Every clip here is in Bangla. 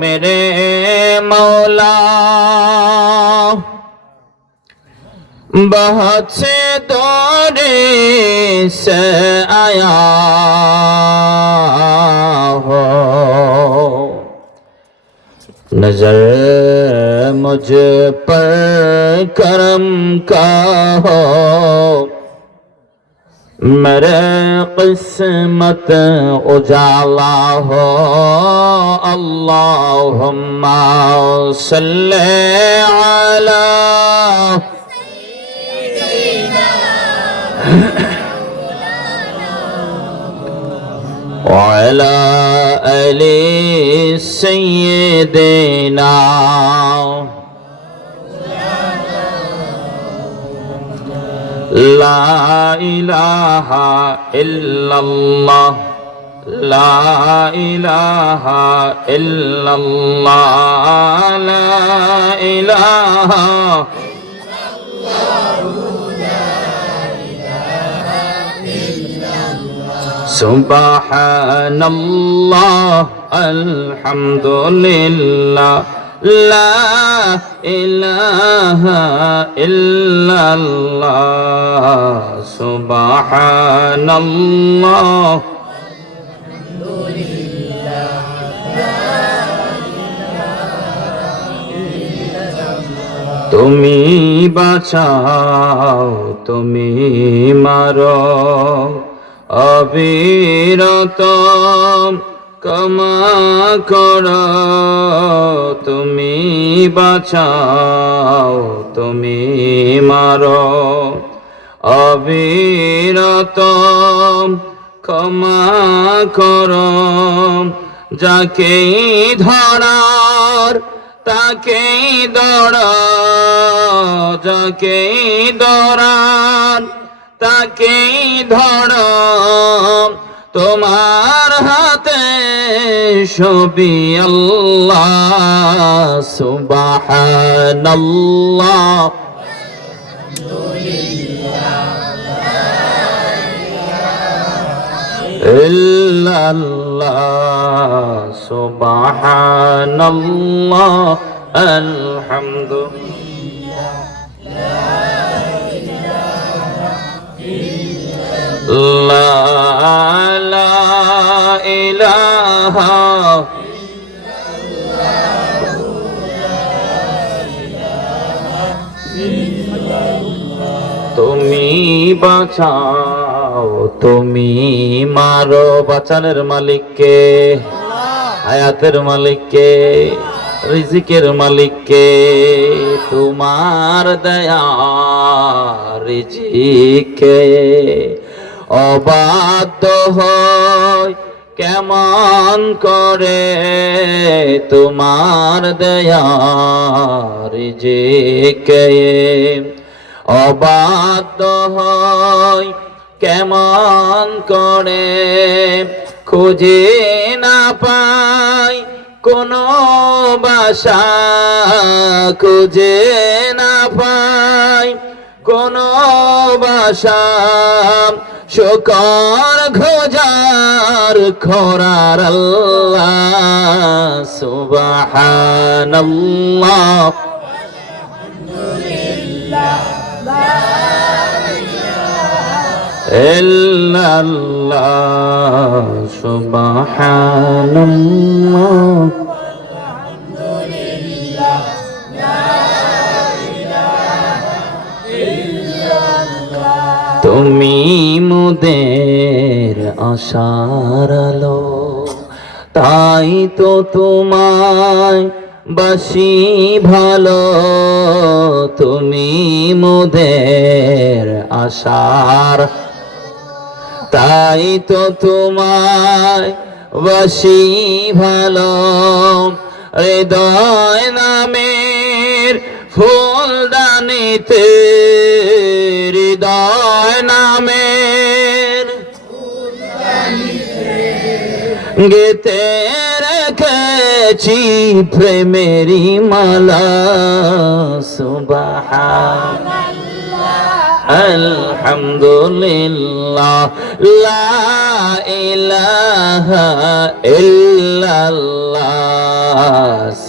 मेरे मौला बहुत से दौरे से आया हो नजर मुझ पर करम का हो मेरे किस्मत उजाला हो अल्लाहुम्मा सल्ले अला وعلى آل سيدنا لا إله إلا الله لا إله إلا الله لا إله سبحان الله الحمد لله لا إله إلا الله سبحان الله তুমি বাঁচাও তুমি মারো অবিরত ক্ষমা করো তুমি বাঁচাও তুমি মারো অবিরত ক্ষমা করো যাকেই ধরার তাকেই ধরো যাকেই ধরার তাকেই ধরো তোমার হাতে সবই আল্লাহ সুবহানাল্লাহ ইল্লাল্লাহ সুবহানাল্লাহ আলহামদুলিল্লাহ লা ইলাহা তুমি বাঁচাও তুমি মারো বাঁচানোর মালিককে হায়াতের মালিককে রিজিকের মালিককে তোমার দয়া রিজিককে অবাধ্য হয় কেমন করে তোমার দয়া রিজিককে অবাধ্য হয় কেমন করে খুঁজে না পাই কোনো বাসা খুঁজে না পাই কোনো বাসা শুকর খোঁজার খোরার আল্লাহ সুবহানাল্লাহ ইল্লাল্লাহ সুবহানাল্লাহ তুমি মোদের আশার আলো তাই তো তোমায় বাসি ভালো তুমি মোদের আশার তাই তো তোমায় বাসি ভালো হৃদয় নামের ফুলদানিতে হৃদয় নামের গেতে রেখেছি প্রেমেরি মালা সুবহানাল্লাহ আলহামদুলিল্লাহ লা ইলাহা ইল্লাল্লাহ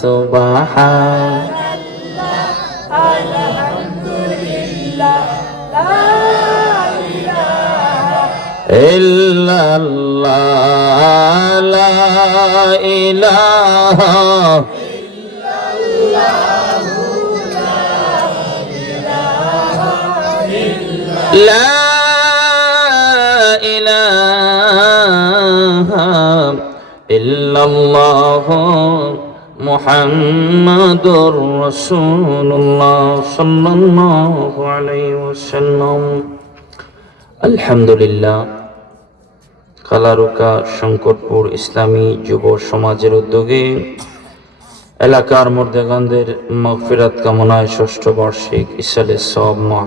সুবহানাল্লাহ আলহামদুলিল্লাহ লা ইলাহা ইল্লাল্লাহ লা ইলাহা লা ইলাহা ইল্লাল্লাহ মুহাম্মাদুর রাসূলুল্লাহ সাল্লাল্লাহু আলাইহি ওয়াসাল্লাম। আলহামদুলিল্লাহ, কালারুকা শঙ্করপুর ইসলামী যুব সমাজের উদ্যোগে এলাকার মুর্দেগানদের মাগফিরাত কামনায় ষষ্ঠ বার্ষিক ইসালে সওয়াব মাহফিল